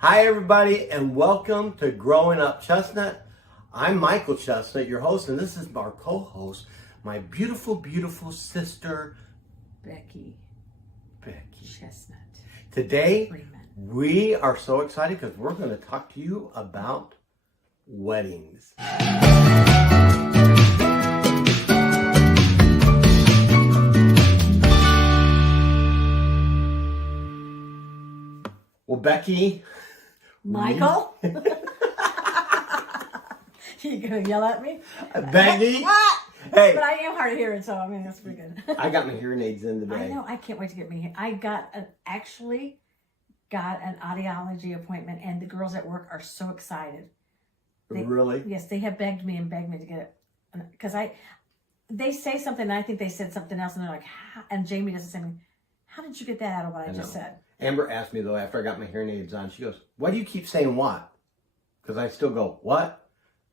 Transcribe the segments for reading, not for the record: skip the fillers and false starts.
Hi, everybody, and welcome to Growing Up Chestnut. I'm Michael Chestnut, your host, and this is our co-host, my beautiful, beautiful sister, Becky Chestnut. Today, Freeman. we are so excited because we're going to talk to you about weddings. Well, Becky. Michael? You gonna yell at me? Becky? What? Hey. But I am hard of hearing, so I mean, that's pretty good. I got my hearing aids in today. I know. I can't wait to get me. I actually got an audiology appointment, and the girls at work are so excited. Really? Yes, they have begged me to get it. Because they say something, and I think they said something else, and they're like, and Jamie doesn't say anything. How did you get that out of what I just said? Amber asked me, though, after I got my hearing aids on, she goes, why do you keep saying what? Because I still go, what?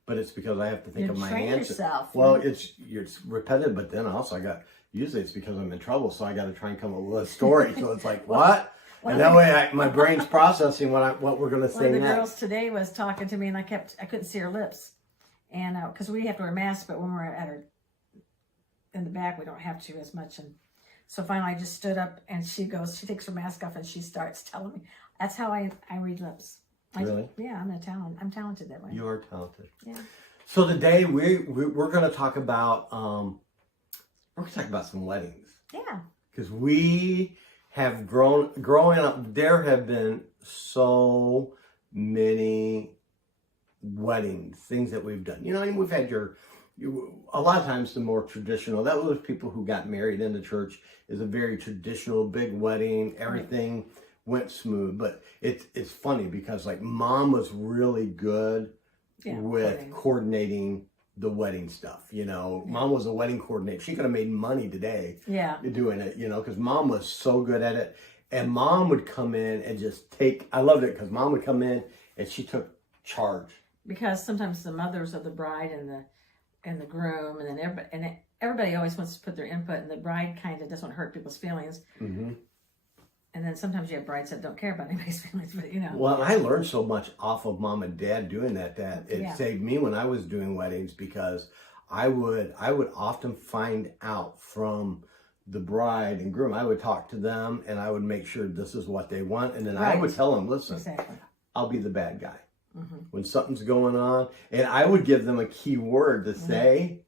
But it's because I have to think of my answer. Yourself. Well, it's repetitive, but then also usually it's because I'm in trouble, so I got to try and come up with a story. So it's like, what? And that way my brain's processing what we're going to say next. One of the next. girls today was talking to me, and I couldn't see her lips. And because we have to wear masks, but when we're in the back, we don't have to as much. And so finally I just stood up, and she takes her mask off, and she starts telling me. That's how I read lips. Really? Yeah, I'm talented that way. You are talented. Yeah. So today we're going to talk about some weddings. Yeah. Because we have growing up, there have been so many weddings, things that we've done. You know, and we've had a lot of times the more traditional, that was people who got married in the church, is a very traditional big wedding. Everything went smooth, but it's funny because like Mom was really good with coordinating the wedding stuff. You know, Mom was a wedding coordinator. She could have made money today doing it, you know, because Mom was so good at it. And Mom would come in and I loved it because Mom would come in and she took charge. Because sometimes the mothers of the bride and the groom, and then everybody always wants to put their input, and the bride kind of doesn't want to hurt people's feelings. Mm-hmm. And then sometimes you have brides that don't care about anybody's feelings, but you know. Well, I learned so much off of Mom and Dad doing that it saved me when I was doing weddings, because I would often find out from the bride and groom. I would talk to them and I would make sure this is what they want, and then I would tell them, listen, I'll be the bad guy. Mm-hmm. When something's going on, and I would give them a key word to say,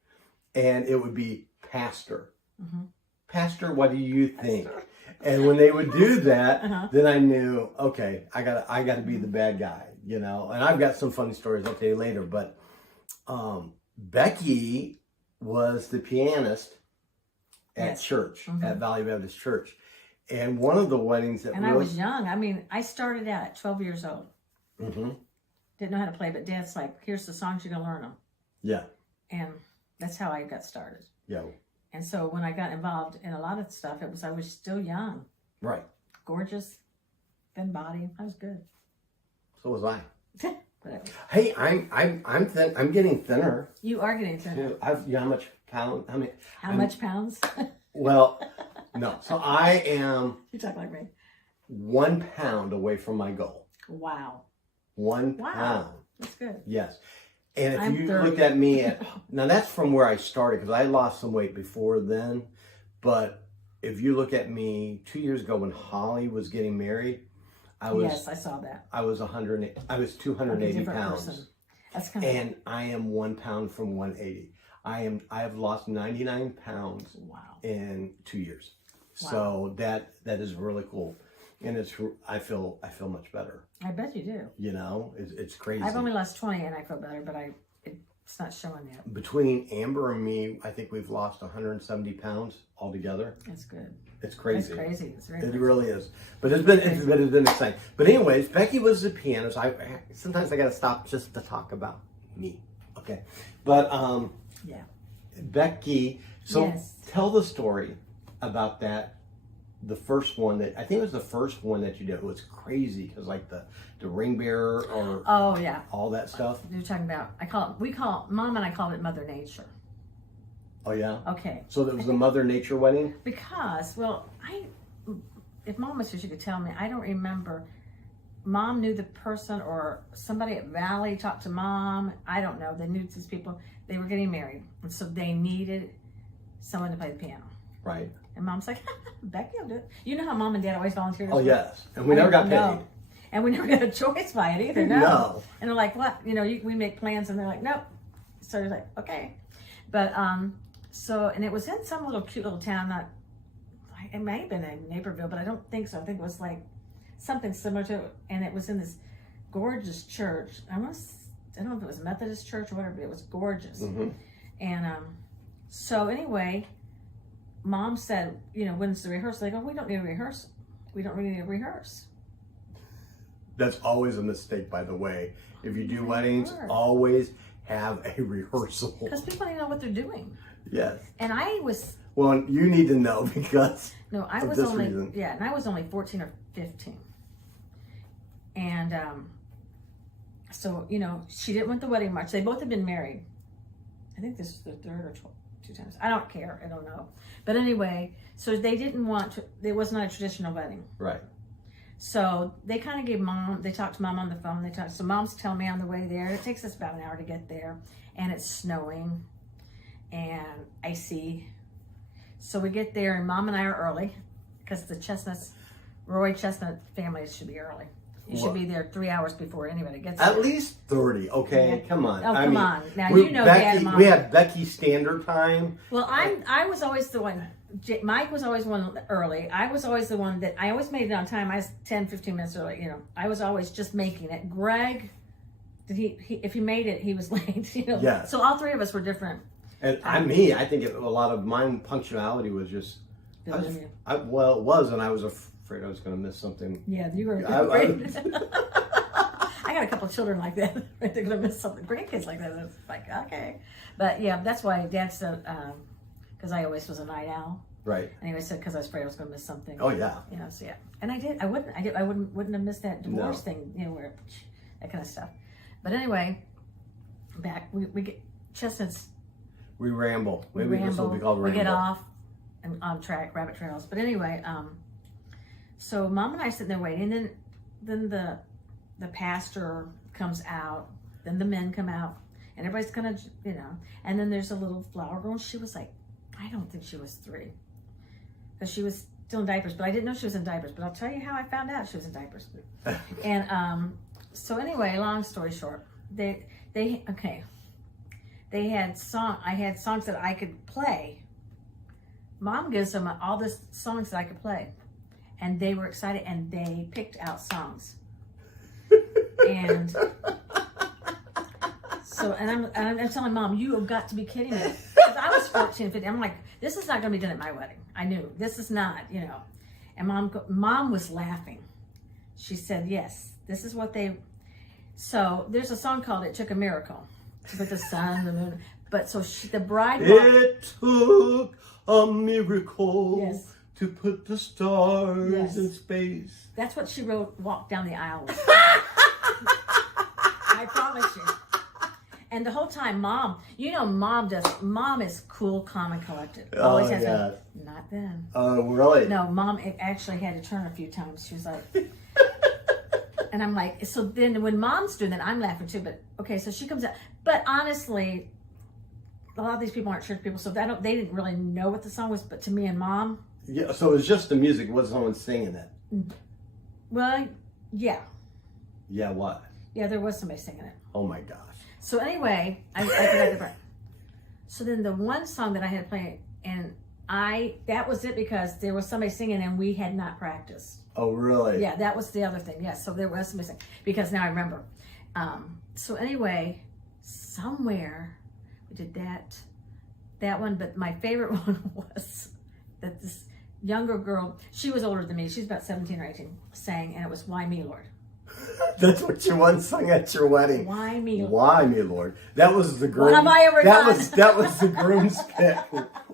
and it would be pastor. Mm-hmm. Pastor, what do you think? Pastor. And when they would do that, then I knew, okay, I gotta be the bad guy, you know. And I've got some funny stories I'll tell you later. But Becky was the pianist at church, at Valley Baptist Church, and one of the weddings that I was young. I mean, I started out at 12 years old. Mm-hmm. Didn't know how to play, but Dad's like, "Here's the songs, you're gonna learn them." Yeah. And that's how I got started. Yeah. And so when I got involved in a lot of stuff, I was still young. Right. Gorgeous. Thin body. I was good. So was I. Whatever. Hey, I'm thin. I'm getting thinner. You are getting thinner. You know how much pounds? How much pounds? Well, no. So I am. You talk like me. 1 pound away from my goal. Wow. 1 pound. That's good. Yes. And if you looked at me now that's from where I started, because I lost some weight before then. But if you look at me 2 years ago when Holly was getting married, yes, I saw that. I was 280 pounds. Person. That's kind of and I am 1 pound from 180. I have lost 99 pounds in 2 years. Wow. So that is really cool. And I feel much better. I bet you do. You know, it's crazy. I've only lost 20 and I feel better, but it's not showing yet. Between Amber and me, I think we've lost 170 pounds altogether. That's good. It's crazy. It's crazy. It's very It crazy. really is. But it's been exciting. But anyways, Becky was the pianist. Sometimes I got to stop just to talk about me. Okay. But Becky, so tell the story about that. The first one I think it was the first one that you did. It was crazy because like the ring bearer or all that stuff. You're talking about Mom and I called it Mother Nature. Oh yeah. Okay. So that was the Mother Nature wedding. Because if Mom was here, she could tell me. I don't remember mom knew the person, or somebody at Valley talked to mom. I don't know. They knew these people. They were getting married, and so they needed someone to play the piano. Right. And mom's like, Becky will do it. You know how mom and dad always volunteered? Oh, yes. And we never got paid. No. And we never got a choice by it either. No. No. And they're like, what? You know, we make plans, and they're like, nope. So you're like, okay. But, so, and it was in some little cute little town, it may have been in Naperville, but I don't think so. I think it was like something similar to it. And it was in this gorgeous church. I don't know if it was a Methodist church or whatever, but it was gorgeous. Mm-hmm. And so anyway, mom said, you know, when's the rehearsal? They go, we don't need a rehearsal. We don't really need to rehearse. That's always a mistake, by the way. If you do weddings, always have a rehearsal. Because people need to know what they're doing. Yes. And I was... Well, you need to know because No, I was only... Reason. Yeah, and I was only 14 or 15. And so, you know, she didn't want the wedding march. They both had been married. I think this was the third or two times. I don't care. I don't know. But anyway, so they didn't want to... It was not a traditional wedding. Right. So they kind of gave mom... They talked to mom on the phone. So mom's telling me on the way there. It takes us about an hour to get there. And it's snowing and icy. So we get there, and mom and I are early because the Roy Chestnut families should be early. You should be there 3 hours before anybody gets there. At least 30, okay? Yeah. Come on. Oh, come on. Now, we, you know Becky, Dad and Mom. We have Becky standard time. Well, I was always the one. Mike was always one early. I was always the one that, I always made it on time. I was 10, 15 minutes early, you know. I was always just making it. Greg, if he made it, he was late, you know. Yeah. So all three of us were different. And I think a lot of mine punctuality was just, it was, and I was afraid I was going to miss something. Yeah, you were afraid. I got a couple of children like that. They're going to miss something. Grandkids like that. It's like, okay. But yeah, that's why Dad said, because I always was a night owl. Right. And he always said, because I was afraid I was going to miss something. Oh, yeah. You know, so yeah. And I did. I wouldn't have missed that divorce thing, you know, where that kind of stuff. But anyway, we get Chestnuts. We ramble. Maybe this will be called ramble. We get off and on track, rabbit trails. But anyway, so mom and I sitting there waiting, and then the pastor comes out, then the men come out, and everybody's gonna, you know, and then there's a little flower girl, and she was like, I don't think she was 3, because she was still in diapers, but I didn't know she was in diapers, but I'll tell you how I found out she was in diapers. And so anyway, long story short, they had I had songs that I could play. Mom gives them all the songs that I could play, and they were excited, and they picked out songs. And so, and I'm telling Mom, you have got to be kidding me. Because I was 14, 15. I'm like, this is not going to be done at my wedding. I knew this is not, you know. And Mom was laughing. She said, yes, this is what they. So there's a song called "It Took a Miracle." With the sun, the moon. But so the bride... It took a miracle to put the stars in space. That's what she walked down the aisle with. I promise you. And the whole time, Mom, you know, Mom is cool, calm, and collected. Always has been. Not then. Oh, really? No, Mom actually had to turn a few times. She was like... And I'm like, so then when Mom's doing that, I'm laughing too. But okay, so she comes out. But honestly, a lot of these people aren't church people, so they didn't really know what the song was. But to me and Mom, yeah. So it was just the music. It wasn't someone singing it. Well, yeah. Yeah. What? Yeah, there was somebody singing it. Oh my gosh. So anyway, I forgot the part. So then the one song that I had to play, and that was it because there was somebody singing and we had not practiced. Oh, really? Yeah, that was the other thing. Yeah, so there was somebody singing, because now I remember. So anyway, somewhere we did that one, but my favorite one was that this younger girl, she was older than me, she's about 17 or 18, sang, and it was "Why Me, Lord." That's what you once sung at your wedding. Why me, Lord? Why me, Lord? That was the groom. What have I ever done? That was the groom's pick.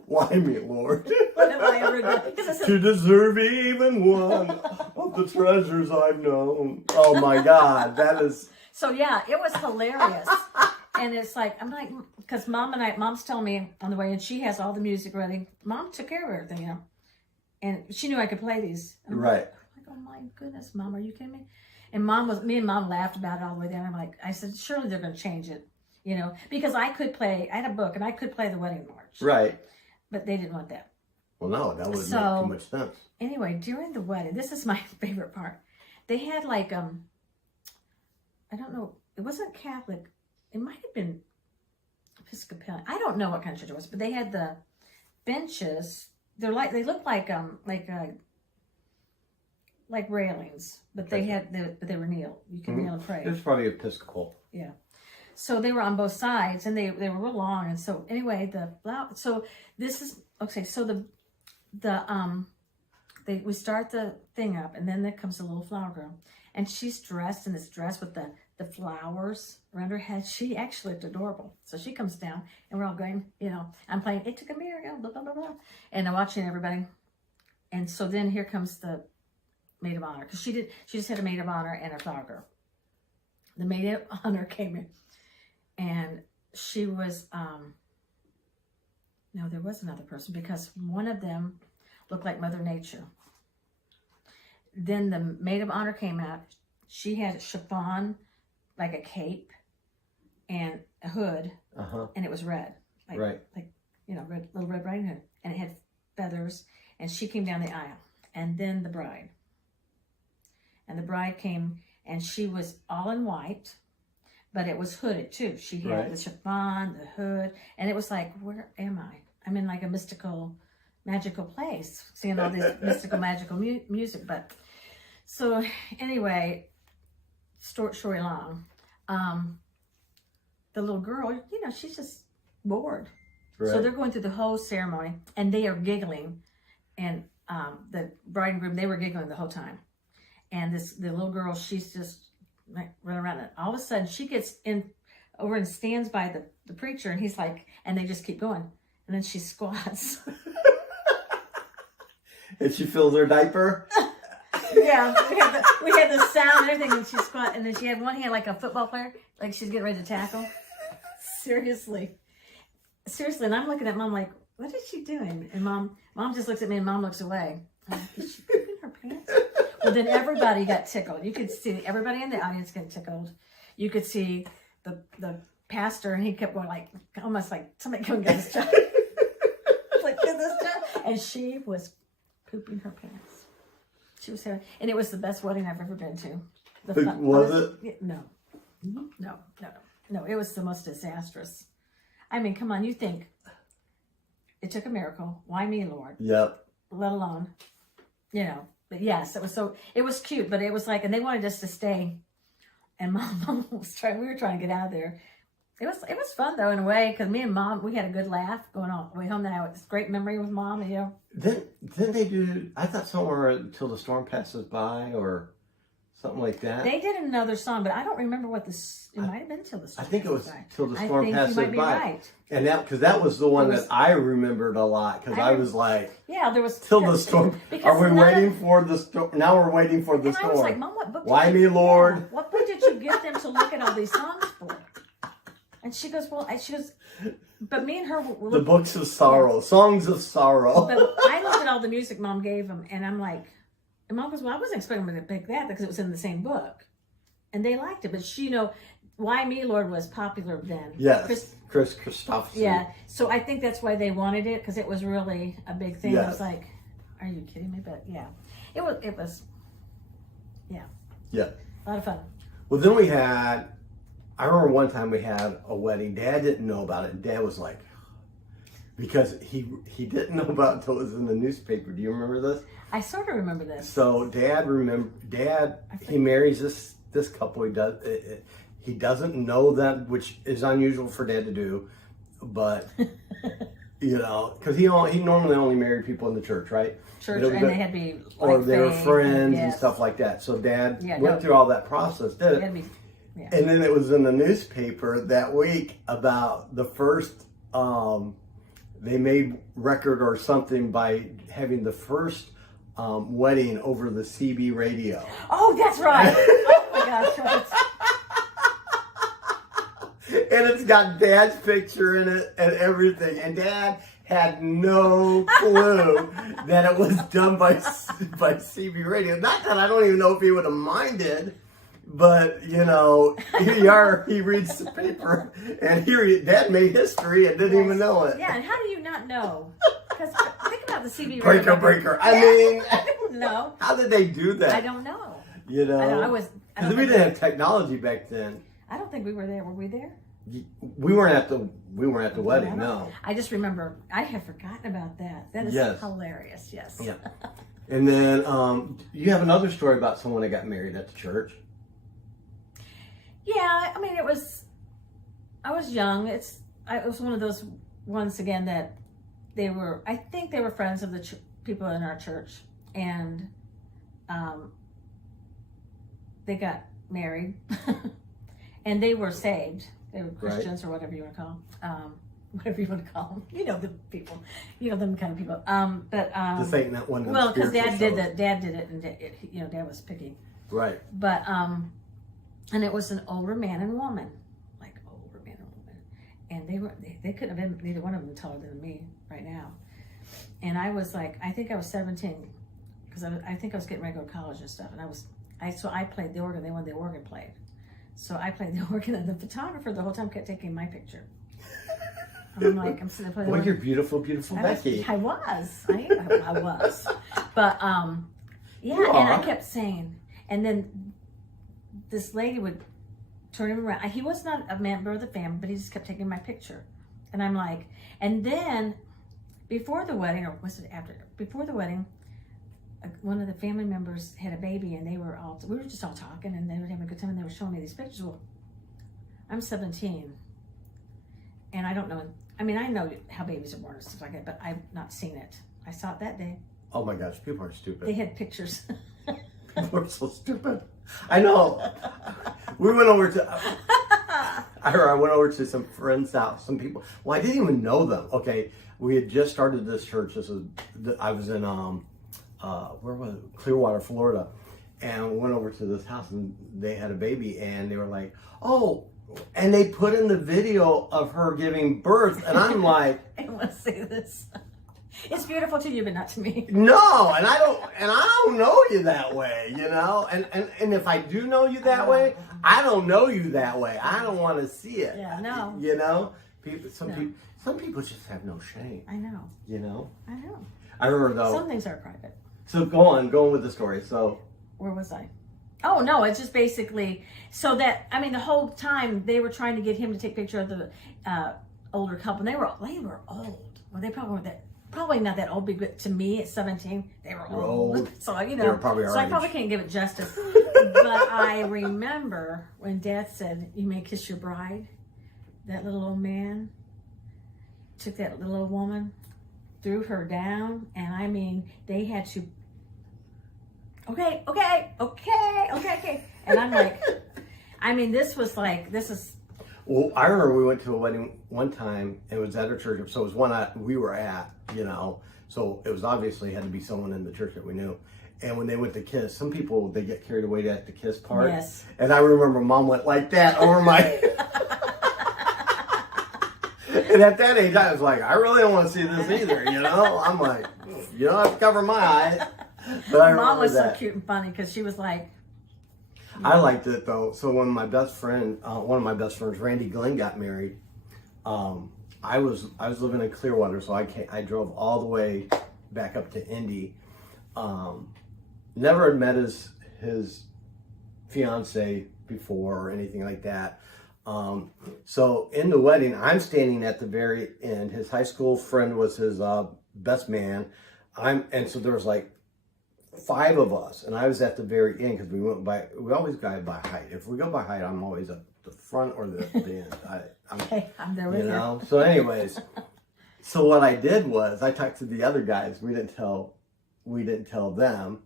Why me, Lord? What have I ever done? To deserve even one of the treasures I've known. Oh my God, that is. So yeah, it was hilarious. And it's like, I'm like, because Mom's telling me on the way, and she has all the music ready. Mom took care of everything, you know. And she knew I could play these. Right. I'm like, oh my goodness, Mom, are you kidding me? And me and mom laughed about it all the way down. I said, surely they're going to change it, because I had a book and I could play the wedding march. Right. But they didn't want that. Well, no, that would make too much sense. Anyway, during the wedding, this is my favorite part. They had I don't know, it wasn't Catholic. It might have been Episcopalian. I don't know what kind of church it was, but they had the benches. They look like railings, but they were kneel. You can kneel and pray. It was probably Episcopal. Yeah. So they were on both sides, and they were real long. And so anyway, this is okay. So we start the thing up, and then there comes a little flower girl, and she's dressed in this dress with the flowers around her head. She actually looked adorable. So she comes down, and we're all going, I'm playing It Took a Miracle, blah, blah, blah, blah, and I'm watching everybody. And so then here comes the maid of honor, because she just had a maid of honor and a flower girl. The maid of honor came in, and she was, no, there was another person, because one of them looked like Mother Nature. Then the maid of honor came out. She had chiffon, like a cape, and a hood, and it was red, red, little Red Riding Hood, and it had feathers. And she came down the aisle, and then the bride came, and she was all in white, but it was hooded too. She had the chiffon, the hood, and it was like, where am I? I'm in like a mystical, magical place, singing all this mystical, magical music. But so anyway, story long. The little girl, she's just bored. Right. So they're going through the whole ceremony, and they are giggling, and the bride and groom, they were giggling the whole time. And the little girl, she's just running around, and all of a sudden she gets over and stands by the preacher, and he's like, and they just keep going, and then she squats. And she fills her diaper. Yeah, we had the sound and everything, and she squat, and then she had one hand like a football player, like she's getting ready to tackle. Seriously, and I'm looking at mom like, what is she doing? And mom just looks at me, and mom looks away. I'm like, is she pooping her pants? Well, then everybody got tickled. You could see everybody in the audience getting tickled. You could see the pastor, and he kept going like, almost like somebody come get this job. Like, get this job. And she was pooping her pants. She was having, and it was the best wedding I've ever been to. Was it? No. It was the most disastrous. I mean, come on, you think it took a miracle. Why me, Lord? Yep. Let alone, But yes, it was cute, but it was like, and they wanted us to stay. And mom was we were trying to get out of there. It was fun though, in a way, because me and mom, we had a good laugh going all the way home. That I had this great memory with mom, Then they do, I thought somewhere Until the Storm Passes By, or something like that. They did another song, but I don't remember what it might have been Till the Storm. I think it was Till the Storm Passes By. You might be right. And because that was the one that I remembered a lot, because I was like, yeah, there was Till the Storm. Are we waiting for the storm? Now we're waiting for the storm. I was like, Mom, what book? Why me, Lord? Yeah, what book did you give them to look at all these songs for? And she goes, but me and her were the books of sorrow, songs of sorrow. But I looked at all the music mom gave them, and I'm like, and mom goes, well, I wasn't expecting them to pick that because it was in the same book. And they liked it, but she, Why Me, Lord was popular then. Yes, Chris Christopherson. Yeah, so I think that's why they wanted it, because it was really a big thing. Yes. I was like, are you kidding me? But yeah, it was, yeah. Yeah. A lot of fun. Well, then I remember one time we had a wedding. Dad didn't know about it, and Dad was like, because he didn't know about it until it was in the newspaper. Do you remember this? I sort of remember this. So Dad he marries this couple. He doesn't know that, which is unusual for Dad to do, but because he normally only married people in the church, right? Church, and they had to be or they were friends and stuff like that. So Dad went through all that process, did it? Yeah. And then it was in the newspaper that week about the first, they made record or something by having the first wedding over the CB radio. Oh, that's right. Oh my gosh. Right. And it's got Dad's picture in it and everything. And Dad had no clue that it was done by CB radio. Not that I don't even know if he would have minded. But, you know, here you are, he reads the paper, and Dad made history and didn't even know it. Yeah, and how do you not know? Because think about the CB Breaker. I mean, I don't know. How did they do that? I don't know. You know? Because we didn't have technology back then. I don't think we were there. Were we there? We weren't at the wedding, no. I just remember, I had forgotten about that. That is hilarious, yes. Yeah. And then you have another story about someone that got married at the church. Yeah, I mean, I was young. It was one of those ones, again, that I think they were friends of the people in our church. And they got married. And they were saved. They were Christians, or whatever you want to call them. Whatever you want to call them. You know the people. You know them kind of people. This ain't not one of the well, because Dad did it, and Dad was picky. Right. But and it was an older man and woman, and they couldn't have been, neither one of them taller than me right now. And I was like, I think I was 17, because I think I was getting ready to go to college and stuff. And so I played the organ. They wanted the organ played. So I played the organ, and the photographer the whole time kept taking my picture. I'm like, I'm sitting there playing the organ. You're beautiful, beautiful Becky. I was. But, yeah, and I kept saying, and then this lady would turn him around. He was not a member of the family, but he just kept taking my picture. And I'm like, and then before the wedding, or was it after? Before the wedding, one of the family members had a baby, and we were just all talking, and they were having a good time, and they were showing me these pictures. Well, I'm 17, and I don't know. I mean, I know how babies are born and stuff like that, but I've not seen it. I saw it that day. Oh my gosh, people are stupid. They had pictures. People are so stupid. I know. We went over to. I went over to some friends' house. Some people. Well, I didn't even know them. Okay, we had just started this church. I was in where was it? Clearwater, Florida, and we went over to this house, and they had a baby, and they were like, "Oh," and they put in the video of her giving birth, and I'm like, I want to say this. It's beautiful to you, but not to me. No, and I don't know you that way, you know. And if I do know you that way, I don't know you that way. I don't want to see it. Yeah, no. You know, some people just have no shame. I know. You know. I know. I remember though. Some things are private. So go on with the story. So. Where was I? Oh no, it's just basically so that the whole time they were trying to get him to take a picture of the older couple. And they were old. Well, they probably weren't that. Probably not that old, but to me at 17, they were old. So they were probably I probably can't give it justice. But I remember when Dad said, "You may kiss your bride." That little old man took that little old woman, threw her down, and they had to. Okay. And I'm like, this is. Well, I remember we went to a wedding one time. It was at a church, so it was one we were at, you know. So it was obviously had to be someone in the church that we knew. And when they went to kiss, some people, they get carried away at the kiss part. Yes. And I remember Mom went like that over my. And at that age, I was like, I really don't want to see this either, you know. I'm like, you don't have to cover my eyes. But I Mom was that. So cute and funny because she was like. I liked it though. So when my best friend, one of my best friends, Randy Glenn, got married, I was living in Clearwater, so I drove all the way back up to Indy. Never had met his fiance before or anything like that. So in the wedding, I'm standing at the very end. His high school friend was his best man. And so there was like 5 of us, and I was at the very end because we always go by height. If we go by height, I'm always at the front or the end. I'm there with you. So anyways, so what I did was I talked to the other guys. We didn't tell them.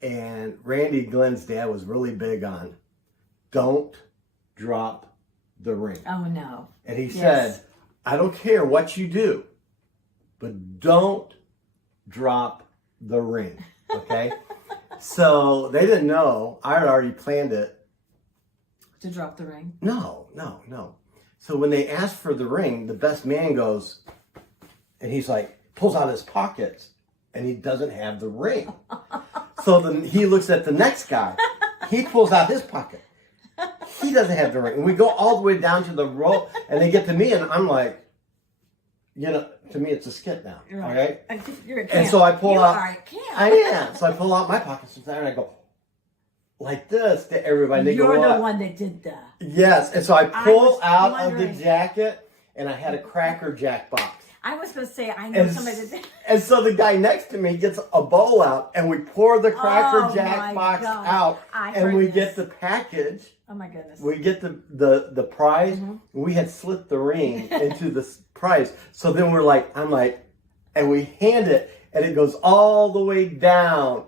And Randy Glenn's dad was really big on don't drop the ring. Oh no. And he said, I don't care what you do, but don't drop the ring. Okay, so they didn't know. I had already planned it. To drop the ring? No. So when they asked for the ring, the best man goes, and he's like, pulls out his pockets, and he doesn't have the ring. So then he looks at the next guy. He pulls out his pocket. he doesn't have the ring. And we go all the way down to the row, and they get to me, and I'm like, you know, to me it's a skit now. Right. Okay? You're a camp. And so I pull out. Are a camp. I am. So I pull out my pockets and I go like this to everybody. And they You're go, the one that did that. Yes. And so I pull out wondering. of the jacket, and I had a Cracker Jack box. I was going to say, I know somebody that did. And so the guy next to me gets a bowl out, and we pour the Cracker Jack my box God. out, I and heard we this. get the package. Oh my goodness. We get the prize. We had slipped the ring into the prize. So then I'm like, and we hand it, and it goes all the way down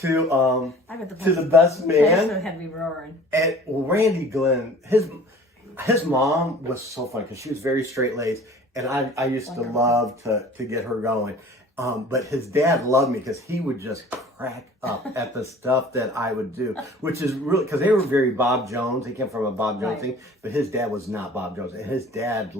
to the best man. That had me roaring. And Randy Glenn, his mom was so funny because she was very straight laced, and I used to love to get her going. But his dad loved me because he would just crack up at the stuff that I would do, which is really, because they were very Bob Jones. He came from a Bob Jones thing, but his dad was not Bob Jones. And his dad,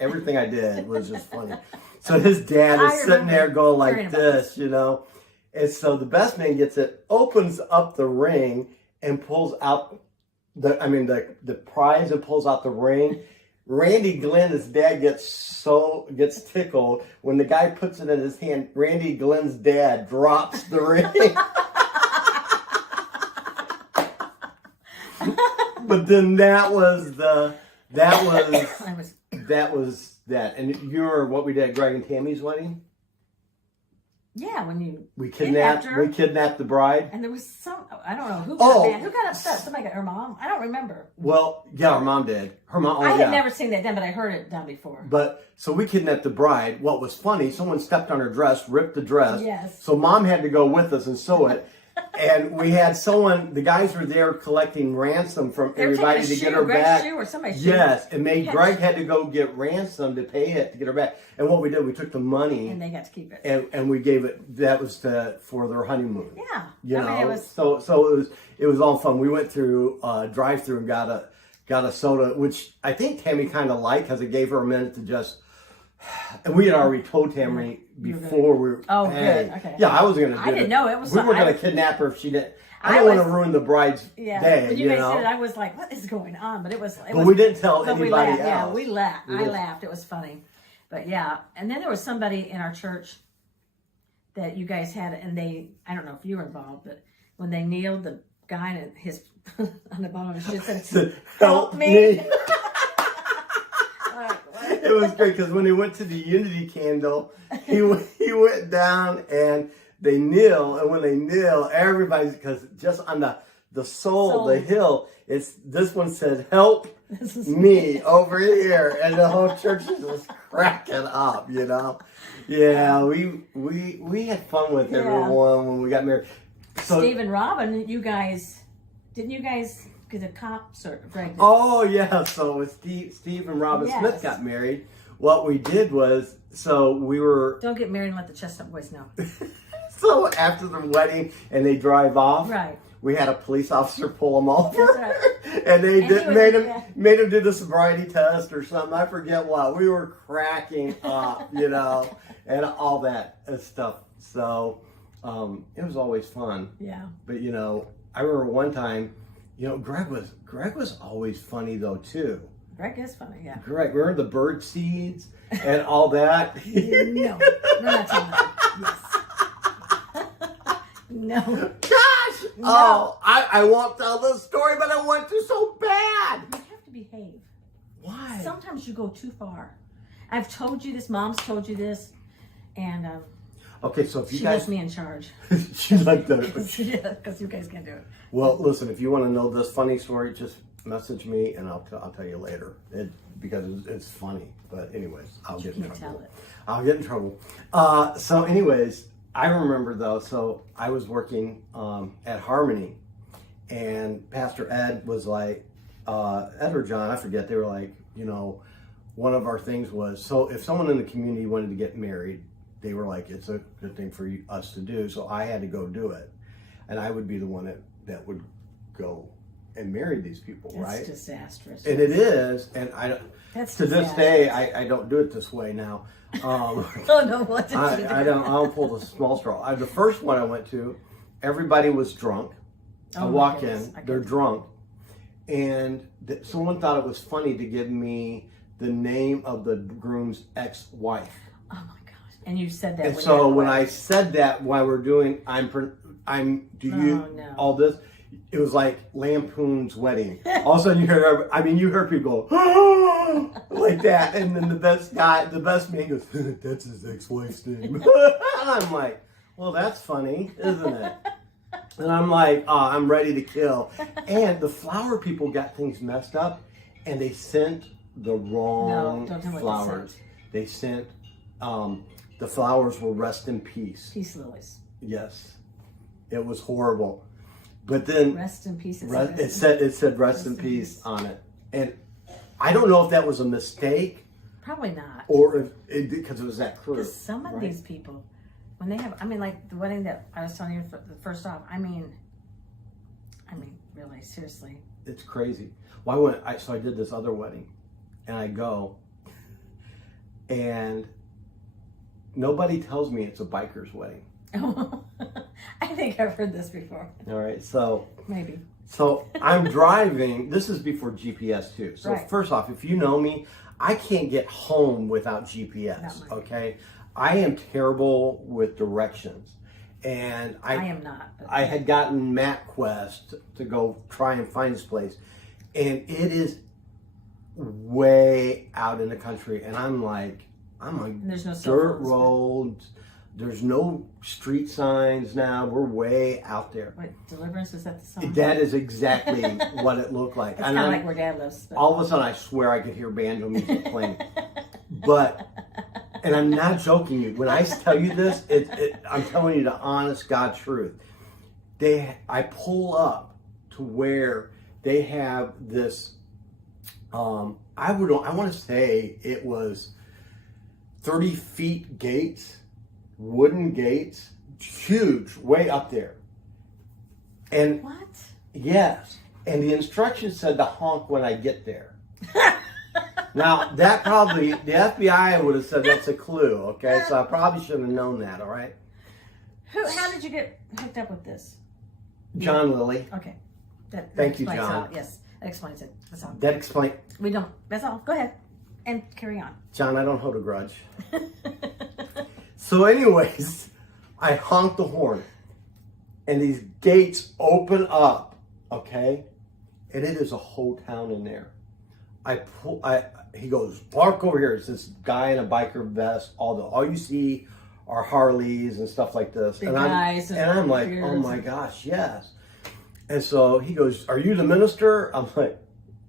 everything I did was just funny. So his dad is sitting there going like this, you know. And so the best man gets it, opens up the ring, and pulls out the prize and pulls out the ring. Randy Glenn, his dad, gets tickled when the guy puts it in his hand. Randy Glenn's dad drops the ring. But then that was that. And you're what we did at Greg and Tammy's wedding. Yeah, we kidnapped the bride. And there was I don't know who got mad. Who got upset? Somebody got her mom. I don't remember. Well, yeah, her mom did. Her mom. I had never seen that done, but I heard it done before. But so we kidnapped the bride. What was funny? Someone stepped on her dress, ripped the dress. Yes. So mom had to go with us and sew it. And we had the guys were there collecting ransom from everybody to get her back. Shoe or somebody's shoe. Yes, and Greg had to go get ransom to pay it to get her back. And what we did, we took the money and they got to keep it. And we gave it. That was for their honeymoon. Yeah, you know. It was so it was all fun. We went through drive-through and got a soda, which I think Tammy kind of liked because it gave her a minute to just. And we had already told Tammy before we were. Oh, good. Okay. Yeah, I was going to do it. I didn't know it was. We were going to kidnap her if she didn't. I didn't want to ruin the bride's day. When you guys said it, I was like, "What is going on?" But it was. But we didn't tell anybody else. Yeah, we laughed. I laughed. It was funny. But yeah, and then there was somebody in our church that you guys had, and I don't know if you were involved, but when they kneeled, the guy and his on the bottom of his shoe said, "Help me." It was great because when he went to the unity candle, he went down and they kneel, and when they kneel, everybody's, because just on the sole of the hill, this one said, "Help me over here," and the whole church was cracking up, you know. Yeah, we had fun with everyone when we got married. So, Steve and Robin, didn't you guys get a cop pregnant? Oh yeah, so with Steve and Robin Smith got married. What we did was, we were... Don't get married and let the Chestnut Boys know. So after the wedding and they drive off, right, we had a police officer pull them over. That's right. And they made him do the sobriety test or something. I forget what. We were cracking up, you know, and all that stuff. So it was always fun. Yeah. But, you know, I remember one time, you know, Greg was always funny though too. Greg is funny, yeah. Greg, remember the bird seeds and all that? No, not yes. No. Gosh! No. Oh, I won't tell this story, but I want to so bad. You have to behave. Why? Sometimes you go too far. I've told you this. Mom's told you this, and okay, so if you she guys, left me in charge. She liked that. Yeah, because you guys can't do it. Well, listen, if you want to know this funny story, just message me and I'll tell you later. Because it's funny. But anyways, I'll get in trouble. Tell it. I'll get in trouble. So anyways, I remember though. So I was working at Harmony, and Pastor Ed was like, Ed or John, I forget. They were like, you know, one of our things was, so if someone in the community wanted to get married, they were like, it's a good thing for us to do. So I had to go do it, and I would be the one that would go and marry these people, right? That's disastrous. And it is, and That's to this day, I don't do it this way now. Oh no, what did you do? I don't pull the small straw. The first one I went to, everybody was drunk. I walk in, they're drunk, and someone thought it was funny to give me the name of the groom's ex-wife. Oh my gosh! And you said that. And so when I said that while we're doing, all this, it was like Lampoon's Wedding. All of a sudden you heard people go, like that. And then the best man goes, that's his ex-wife's name. And I'm like, well, that's funny, isn't it? And I'm like, I'm ready to kill. And the flower people got things messed up, and they sent the wrong flowers. They sent, the flowers were rest in peace. Peace lilies. Yes. It was horrible. But then rest in peace. It said rest in peace on it. And I don't know if that was a mistake. Probably not. Or because it was that crude. Because some of these people, when they have, like the wedding that I was telling you first off, really, seriously. It's crazy. So I did this other wedding, and I go, and nobody tells me it's a biker's wedding. I think I've heard this before. All right, so maybe. So I'm driving. This is before GPS too. So first off, if you know me, I can't get home without GPS. Okay, I am terrible with directions, and I am not. I had gotten MapQuest to go try and find this place, and it is way out in the country, and I'm on there's no dirt roads. There's no street signs now. We're way out there. What, Deliverance, is that the song? That is exactly what it looked like. It's kind of like where Dad lives. But... All of a sudden, I swear I could hear banjo music playing. And I'm not joking you. When I tell you this, I'm telling you the honest God truth. I pull up to where they have this, I want to say it was 30 feet gates. Wooden gates, huge, way up there. And what? Yes. And the instructions said to honk when I get there. Now, that probably, the FBI would have said that's a clue, okay? So I probably should have known that, all right? How did you get hooked up with this? John Lilly. Okay. Thank you, John. Yes, that explains it. That's all. That explains. We don't. That's all. Go ahead and carry on. John, I don't hold a grudge. So anyways, I honk the horn, and these gates open up, okay? And it is a whole town in there. He goes, park over here. It's this guy in a biker vest. All you see are Harleys and stuff like this. Big guys. And I'm like, oh my gosh, yes. And so he goes, are you the minister? I'm like,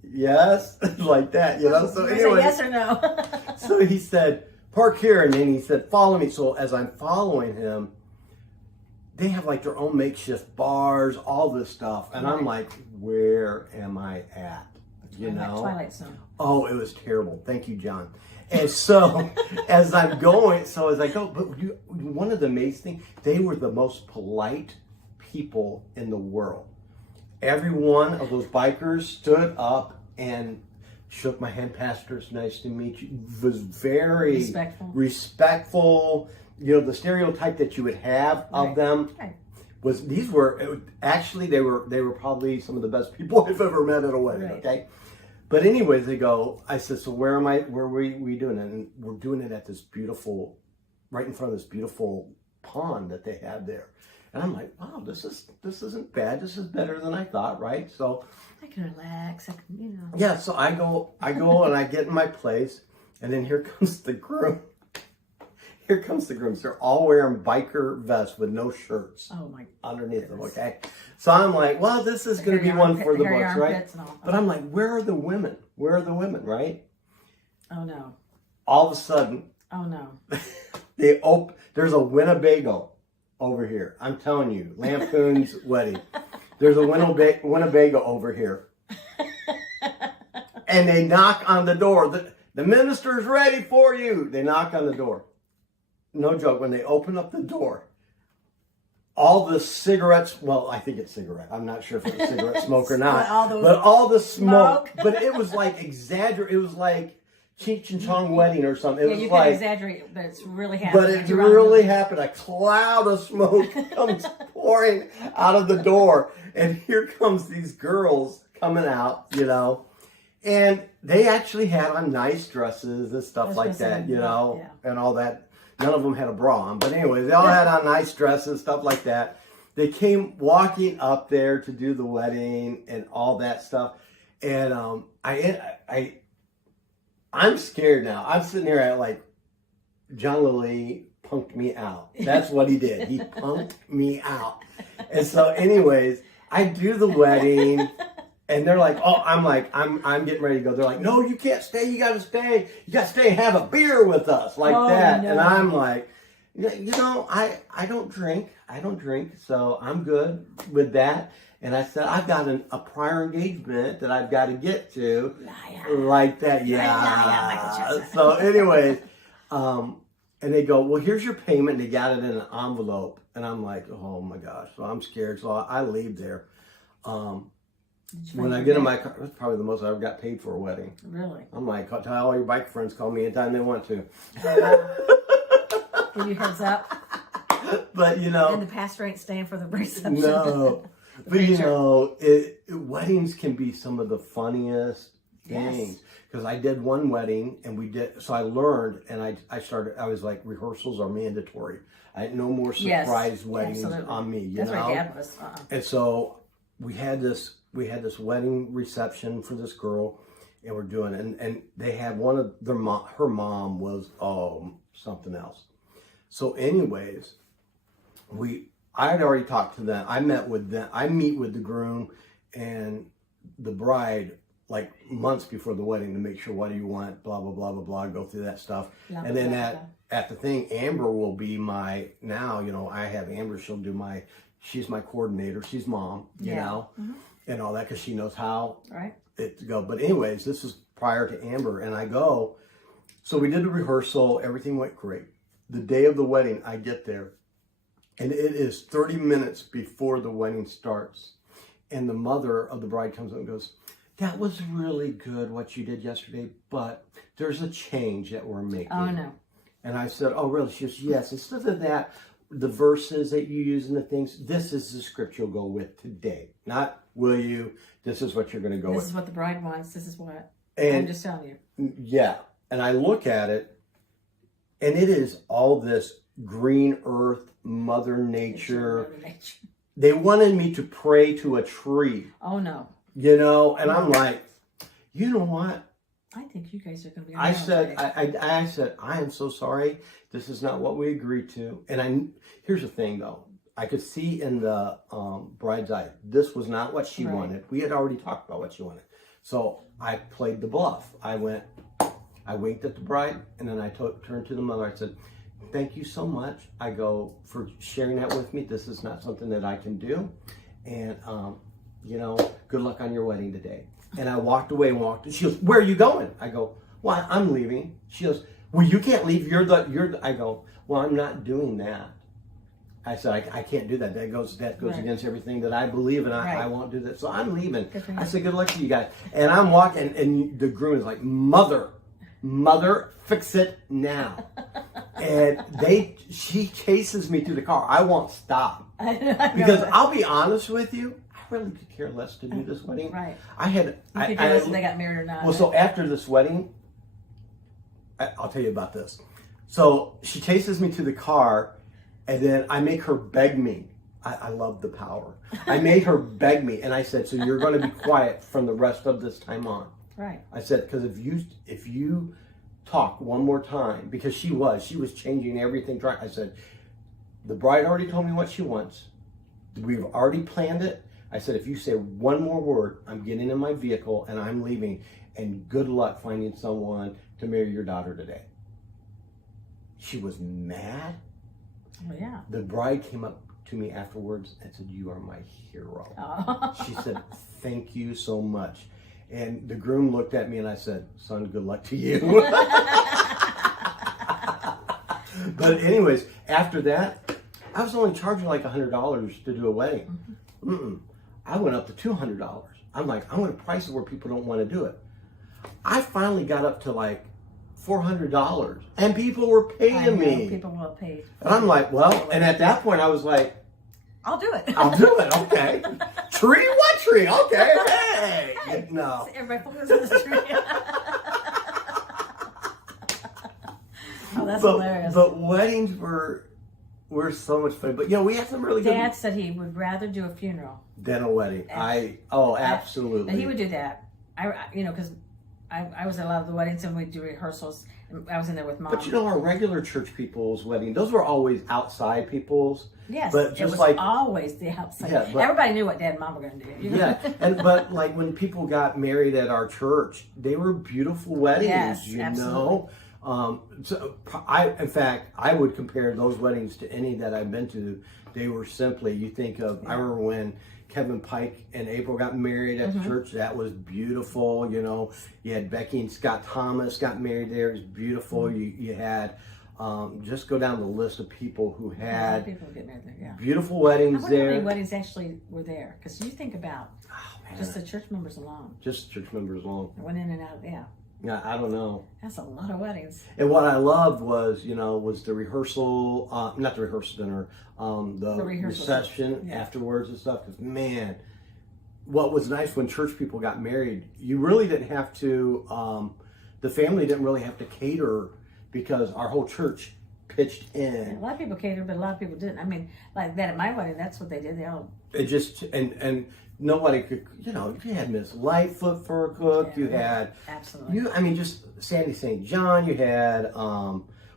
yes, like that, you know? So anyway, yes or no? So he said, park here, and then he said, follow me. So as I'm following him, they have like their own makeshift bars, all this stuff. And I'm like, where am I at? You know? Twilight Zone. Oh, it was terrible. Thank you, John. And so as I go, but one of the amazing things, they were the most polite people in the world. Every one of those bikers stood up and shook my hand. Pastor, it's nice to meet you. Was very respectful. You know, the stereotype that you would have of them was they were probably some of the best people I've ever met at a wedding. Right. Okay. But anyways, I said, so where are we doing it? And we're doing it at this beautiful, right in front of this beautiful pond that they have there. And I'm like, wow, this isn't bad. This is better than I thought, right? So I can relax. Yeah, so I go and I get in my place, and then here comes the groom. Here comes the grooms. They're all wearing biker vests with no shirts underneath them, okay? So I'm like, well, this is going to be one for the books, right? But I'm like, where are the women? Where are the women, right? Oh, no. All of a sudden. Oh, no. There's a Winnebago over here. I'm telling you, Lampoon's Wedding. There's a Winnebago over here. And they knock on the door. The minister's ready for you. They knock on the door. No joke. When they open up the door, all the cigarettes, well, I think it's cigarette. I'm not sure if it's cigarette smoke or not. But all the smoke. But it was like exaggerate. It was like Cheech and Chong Wedding or something. It was you like, can exaggerate, but it's really happened. But it really happened. A cloud of smoke comes pouring out of the door. And here comes these girls coming out, you know. And they actually had on nice dresses and stuff like that, you know, and all that. None of them had a bra on. But anyway, they all had on nice dresses and stuff like that. They came walking up there to do the wedding and all that stuff. And I'm scared now. I'm sitting there at like, John Lilly punked me out. That's what he did. He punked me out. And so anyways, I do the wedding. And they're like, oh, I'm getting ready to go. They're like, no, you can't stay. You got to stay. You got to stay and have a beer with us like that. No. And I'm like, you know, I don't drink. I don't drink. So I'm good with that. And I said, I've got a prior engagement that I've got to get to like that. Yeah. So anyways, and they go, well, here's your payment. And they got it in an envelope. And I'm like, oh my gosh. So I'm scared. So I leave there. When I get in my car, that's probably the most I ever got paid for a wedding. Really? I'm like, tell all your bike friends, call me anytime they want to. Give you heads up. But, you know. And the pastor ain't staying for the reception. No. But, you know, weddings can be some of the funniest things. Because I did one wedding, and so I learned, and I was like, rehearsals are mandatory. I had no more surprise weddings on me, you know. That's what Dad was. And so we had this wedding reception for this girl, and we're doing it. And they had one of her mom was something else. So anyways, I had already talked to them. I met with them. I meet with the groom and the bride like months before the wedding to make sure what do you want, blah blah blah blah blah, go through that stuff. And then at the thing, Amber will be I have Amber, she's my coordinator, she's mom, you know. Mm-hmm. And all that, because she knows how it to go. But anyways, this is prior to Amber, and I go. So we did a rehearsal. Everything went great. The day of the wedding, I get there, and it is 30 minutes before the wedding starts. And the mother of the bride comes up and goes, that was really good what you did yesterday, but there's a change that we're making. Oh, no. And I said, oh, really? She goes, yes. Instead of that, the verses that you use and the things, this is the script you'll go with today. Not will you, this is what you're going to go with. This is what the bride wants. This is what I'm just telling you. Yeah. And I look at it, and it is all this green earth, Mother Nature. They wanted me to pray to a tree. Oh, no. You know, and I'm like, you know what? I think you guys are going to be. I said, I am so sorry. This is not what we agreed to. And here's the thing, though. I could see in the bride's eye, this was not what she wanted. We had already talked about what she wanted. So I played the bluff. I winked at the bride, and then I turned to the mother. I said, thank you so much. I go, for sharing that with me. This is not something that I can do. And, you know, good luck on your wedding today. And I walked away and she goes, where are you going? I go, well, I'm leaving. She goes, well, you can't leave. I go, well, I'm not doing that. I said, I can't do that. That goes against everything that I believe, and I won't do that. So I'm leaving. I said, good luck to you guys. And I'm walking, and the groom is like, mother, fix it now. And she chases me to the car. I won't stop. Because I'll be honest with you, I really could care less to do this wedding. Right. You could care less if they got married or not. Well, so after this wedding, I'll tell you about this. So she chases me to the car, and then I make her beg me. I love the power. I made her beg me, and I said, so you're going to be quiet from the rest of this time on. Right. I said, because if you talk one more time, because she was changing everything. I said, the bride already told me what she wants. We've already planned it. I said, if you say one more word, I'm getting in my vehicle and I'm leaving. And good luck finding someone to marry your daughter today. She was mad. Oh, yeah. The bride came up to me afterwards and said, you are my hero. Oh. She said, thank you so much. And the groom looked at me and I said, son, good luck to you. But anyways, after that, I was only charging like $100 to do a wedding. Mm-hmm. I went up to $200. I'm like, I'm going to price it where people don't want to do it. I finally got up to like $400, and people were paying me. People will pay. And I'm like, well, and at that point I was like, I'll do it. I'll do it. Okay. Tree? What tree? Okay, hey. No. Everybody focuses on the tree. Oh, that's hilarious. But weddings were so much fun. But we had some really good. Dad said he would rather do a funeral than a wedding. Absolutely. And he would do that. Because I was at a lot of the weddings and we'd do rehearsals. And I was in there with Mom. But our regular church people's wedding, those were always outside people's. Yes, but it was always the outside. Yeah, everybody knew what Dad and Mom were going to do. Yeah, but like when people got married at our church, they were beautiful weddings. Yes, absolutely. In fact, I would compare those weddings to any that I've been to. They were simply, you think of, I remember when Kevin Pike and April got married at the church. That was beautiful. You had Becky and Scott Thomas got married there. It was beautiful. You had, just go down the list of people who had people get married there, beautiful weddings there. there. How many weddings actually were there? Because you think about just the church members alone. Just church members alone. They went in and out, Yeah, I don't know. That's a lot of weddings. And what I loved was the rehearsal, not the rehearsal dinner, the reception afterwards and stuff. Because man, what was nice when church people got married, you really didn't have to. The family didn't really have to cater because our whole church pitched in. And a lot of people catered, but a lot of people didn't. I mean, like that at my wedding, that's what they did. They all. It just and nobody could, you had Miss Lightfoot for a cook. You had absolutely. Just Sandy St. John. You had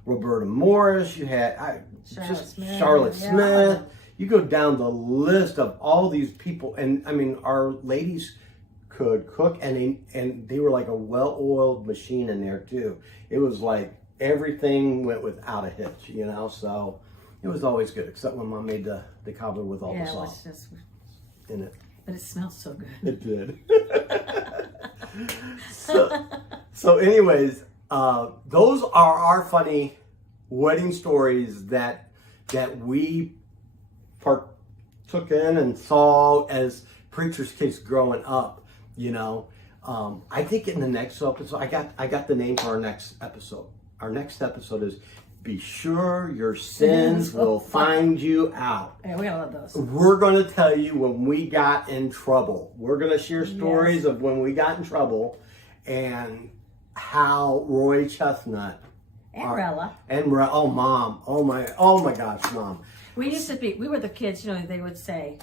Roberta Morris. You had Charlotte Smith. You go down the list of all these people, and our ladies could cook, and they were like a well-oiled machine in there too. It was like everything went without a hitch, So it was always good, except when Mom made the cobbler with all the sauce in it. But it smelled so good. It did. so anyways, those are our funny wedding stories that we partook in and saw as preachers' kids growing up. I think in the next episode, I got the name for our next episode. Our next episode is "Be Sure Your Sins Will Find You Out." Yeah, we gotta love those. We're going to tell you when we got in trouble. We're going to share stories of when we got in trouble and how Roy Chestnut and Rella Mom, oh my gosh, Mom. We were the kids. They would say,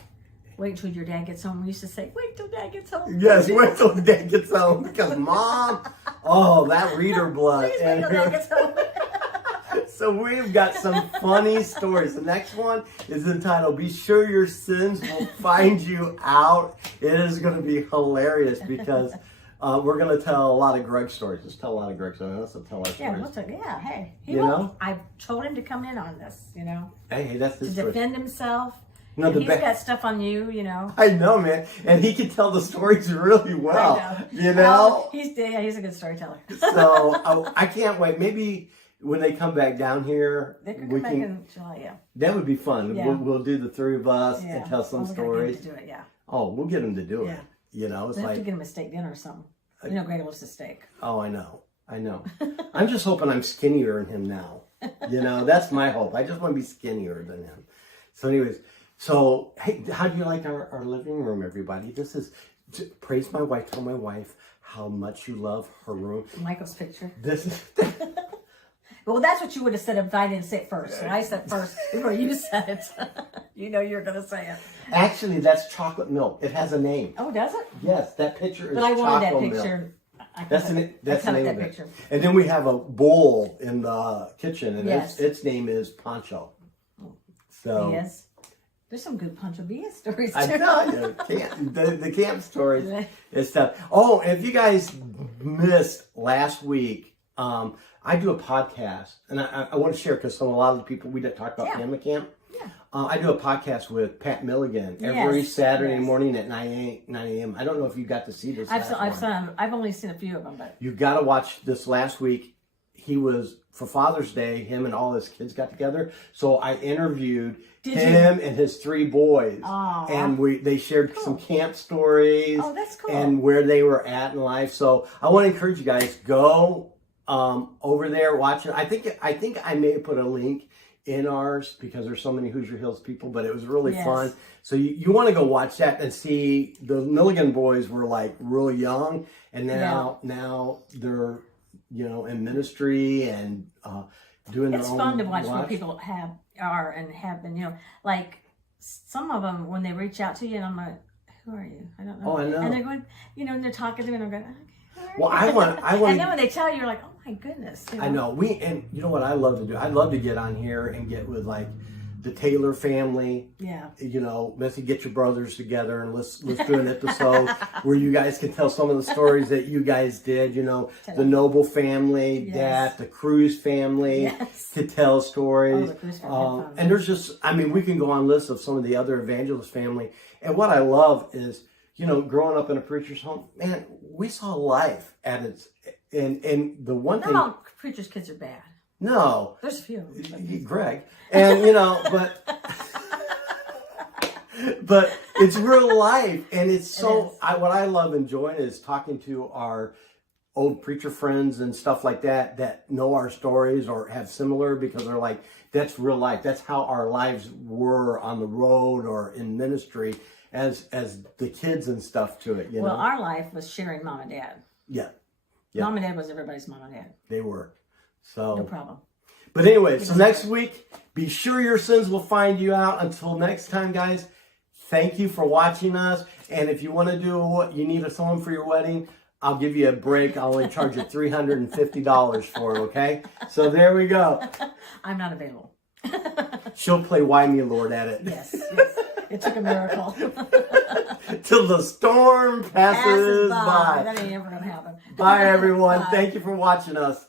"Wait until your dad gets home." We used to say, "Wait till Dad gets home." Yes, wait till Dad gets home because Mom, that reader blood. Please wait till Dad gets home. So we've got some funny stories. The next one is entitled "Be Sure Your Sins Will Find You Out." It is going to be hilarious because we're going to tell a lot of Greg stories. Let's tell a lot of Greg stories. Let's tell our stories. Hey. I've told him to come in on this, Hey, that's his to defend himself. No, he's got stuff on you, I know, man. And he can tell the stories really well. I know. Well, he's a good storyteller. So I can't wait. Maybe when they come back down here, they could come back in July, that would be fun. Yeah. We'll do the three of us and tell some stories. Get him to do it, we'll get him to do it. It's like have to get him a steak dinner or something. Greg loves a steak. Oh, I know. I'm just hoping I'm skinnier than him now. That's my hope. I just want to be skinnier than him. So, anyways. So, hey, how do you like our living room, everybody? This is, praise my wife, tell my wife how much you love her room. Michael's picture. This is... Well, that's what you would have said if I didn't say it first. So I said first before you said it. You're going to say it. Actually, that's chocolate milk. It has a name. Oh, does it? Yes, that picture is chocolate milk. But I wanted that picture. Milk. That's the name of it. And then we have a bowl in the kitchen, and its name is Poncho. So... Yes. There's some good Pancho Villa stories too. I tell you, the camp stories and stuff. Oh, if you guys missed last week, I do a podcast, and I want to share because a lot of the people we didn't talk about Family Camp. Yeah. I do a podcast with Pat Milligan every Saturday morning at 9 a.m. I don't know if you got to see this. I've only seen a few of them, but you got to watch this last week. He was for Father's Day. Him and all his kids got together, so I interviewed him and his three boys. Aww. And they shared some camp stories. Oh, that's cool. And where they were at in life. So I want to encourage you guys, go over there, watch it. I think I may have put a link in ours because there's so many Hoosier Hills people, but it was really Yes. fun. So you want to go watch that and see the Milligan boys were like real young, and now they're, you know, in ministry and doing their own. It's fun to watch what people have been, you know, like some of them when they reach out to you and I'm like, who are you? I don't know. Oh, I know. And they're going, you know, and they're talking to me and I'm going, okay. Well, I want. And then when they tell you, you're like, oh my goodness. You know? I know. And you know what I love to do? I'd love to get on here and get with like the Taylor family. Yeah. You know, let's get your brothers together and let's do an episode where you guys can tell some of the stories that you guys did. You know, the Noble family, Yes. the Cruz family, Yes. to tell stories. Oh, the Cruz family. And there's just, I mean, we can go on lists of some of the other evangelist family. And what I love is, you know, growing up in a preacher's home, man, we saw life at its, and the one thing. Not all preachers' kids are bad. No. There's a few. Greg. And, you know, but it's real life. And it's so, what I love enjoying is talking to our old preacher friends and stuff like that know our stories or have similar, because they're like, that's real life. That's how our lives were on the road or in ministry as the kids and stuff to it, you know? Well, our life was sharing mom and dad. Yeah. Mom and dad was everybody's mom and dad. They were. So. No problem. But anyway, so next week, be sure your sins will find you out. Until next time, guys, thank you for watching us. And if you want to do what you need a song for your wedding, I'll give you a break. I'll only charge you $350 for it, okay? So there we go. I'm not available. She'll play Why Me Lord at it. Yes. It took a miracle. Till the storm passes by. That ain't ever going to happen. Bye, everyone. Bye. Thank you for watching us.